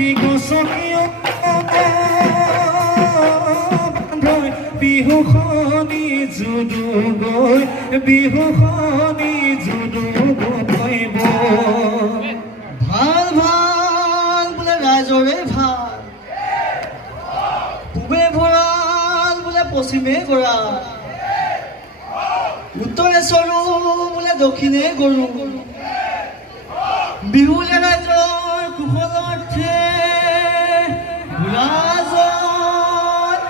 অতি গছকিয় বিহুখনি যুদু গৈ বিহুখনি যুদু গৈ ভাল ভাল বোলে ৰাইজৰে ভাল পূবে ভঁৰাল বোলে পশ্চিমে গঁৰাল উত্তৰে চৰু বোলে দক্ষিণে গৰু বিহুলে ৰাইজৰ কুশলাৰ্থে ৰাজত